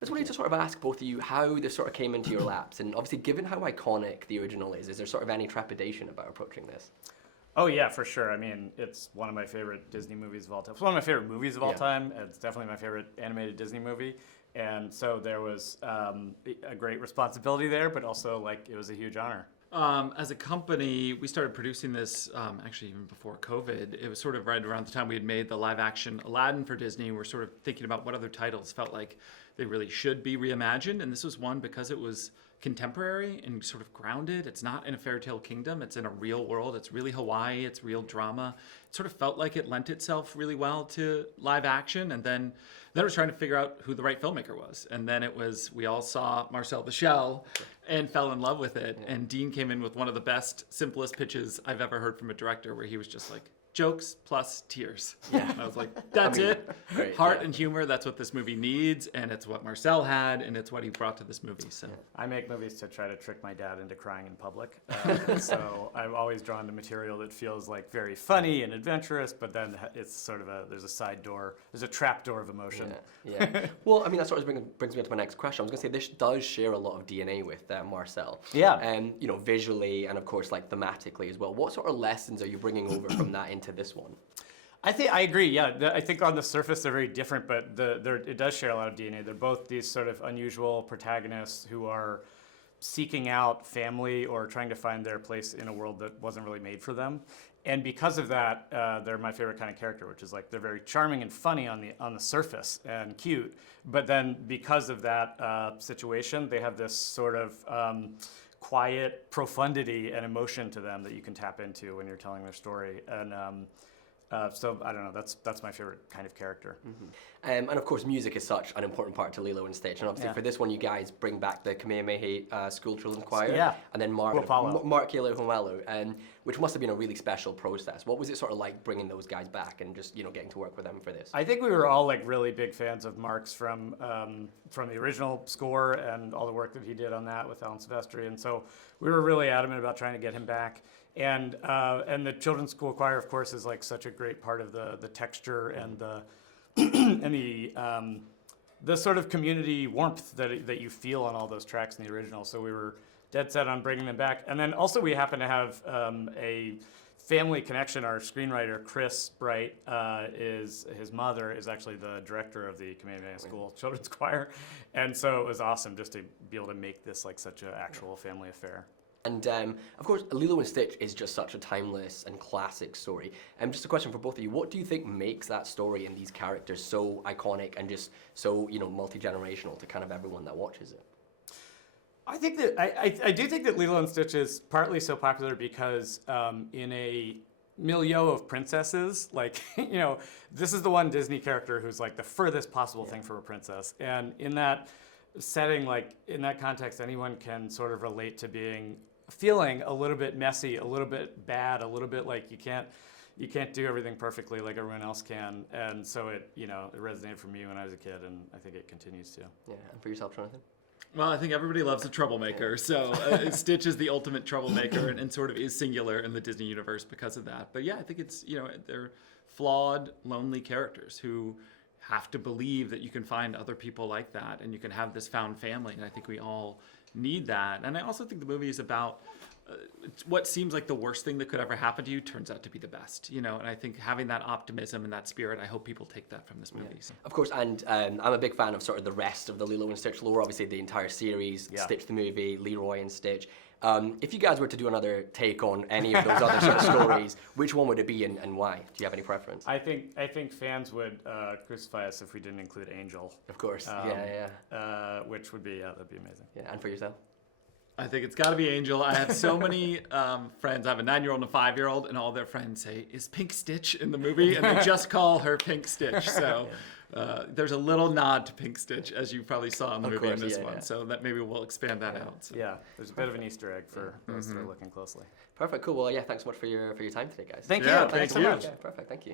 I just wanted to sort of ask both of you how this sort of came into your laps, and obviously given how iconic the original is there sort of any trepidation about approaching this? Oh yeah, for sure. I mean, it's one of my favorite Disney movies of all time. It's one of my favorite movies of all time. It's definitely my favorite animated Disney movie. And so there was a great responsibility there, but also like it was a huge honor. As a company, we started producing this actually even before COVID. It was sort of right around the time we had made the live action Aladdin for Disney. We're sort of thinking about what other titles felt like they really should be reimagined. And this was one because it was contemporary and sort of grounded. It's not in a fairy tale kingdom. It's in a real world. It's really Hawaii. It's real drama. It sort of felt like it lent itself really well to live action. And then I was trying to figure out who the right filmmaker was. And then it was, we all saw Marcel the Shell and fell in love with it. Yeah. And Dean came in with one of the best, simplest pitches I've ever heard from a director, where he was just like, jokes plus tears. Yeah. And I was like, that's it. Great, Heart and humor, that's what this movie needs, and it's what Marcel had, and it's what he brought to this movie. So I make movies to try to trick my dad into crying in public. So I'm always drawn to material that feels like very funny and adventurous, but then it's sort of there's a side door, there's a trap door of emotion. Yeah. Well, I mean, that sort of brings me on to my next question. I was going to say this does share a lot of DNA with Marcel. Yeah. You know, visually and of course like thematically as well. What sort of lessons are you bringing over from that into this one? I agree. Yeah, I think on the surface they're very different, but it does share a lot of DNA. They're both these sort of unusual protagonists who are seeking out family or trying to find their place in a world that wasn't really made for them. And because of that, they're my favorite kind of character, which is like they're very charming and funny on the surface and cute. But then because of that situation, they have this sort of quiet profundity and emotion to them that you can tap into when you're telling their story. And so I don't know. That's my favorite kind of character. Mm-hmm. And of course, music is such an important part to Lilo and Stitch. And obviously, for this one, you guys bring back the Kamehameha School Children's Choir, and then Mark Kealoha, which must have been a really special process. What was it sort of like bringing those guys back and just getting to work with them for this? I think we were all like really big fans of Mark's from the original score and all the work that he did on that with Alan Silvestri, and so we were really adamant about trying to get him back. And the children's school choir, of course, is like such a great part of the texture and the and the sort of community warmth that you feel on all those tracks in the original. So we were dead set on bringing them back. And then also we happen to have a family connection. Our screenwriter Chris Bright his mother is actually the director of the Kamehameha School Children's Choir, and so it was awesome just to be able to make this like such an actual family affair. And of course, Lilo and Stitch is just such a timeless and classic story. Just a question for both of you: what do you think makes that story and these characters so iconic and just so multi-generational to kind of everyone that watches it? I think that I do think that Lilo and Stitch is partly so popular because in a milieu of princesses, like this is the one Disney character who's like the furthest possible thing from a princess, and in that setting, like in that context, anyone can sort of relate to feeling a little bit messy, a little bit bad, a little bit like you can't do everything perfectly like everyone else can, and so it resonated for me when I was a kid, and I think it continues to. Yeah, and for yourself, Jonathan? Well, I think everybody loves a troublemaker, so Stitch is the ultimate troublemaker and sort of is singular in the Disney universe because of that. But yeah, I think it's, they're flawed, lonely characters who have to believe that you can find other people like that and you can have this found family, and I think we all need that. And I also think the movie is about what seems like the worst thing that could ever happen to you turns out to be the best, and I think having that optimism and that spirit, I hope people take that from this movie. Yeah. So. Of course, and I'm a big fan of sort of the rest of the Lilo and Stitch lore, obviously the entire series, Stitch the movie, Leroy and Stitch. If you guys were to do another take on any of those other sort of stories, which one would it be and why? Do you have any preference? I think fans would crucify us if we didn't include Angel. Of course, which would be, that'd be amazing. Yeah, and for yourself? I think it's got to be Angel. I have so many friends. I have a 9-year-old and a 5-year-old, and all their friends say, "Is Pink Stitch in the movie?" And they just call her Pink Stitch. So there's a little nod to Pink Stitch, as you probably saw in the movie in this one. Yeah. So that maybe we'll expand that out. So. Yeah, there's a bit of an Easter egg for those that are looking closely. Perfect, cool. Well, yeah, thanks so much for your time today, guys. Thank you. Thanks so much. Yeah, perfect, thank you.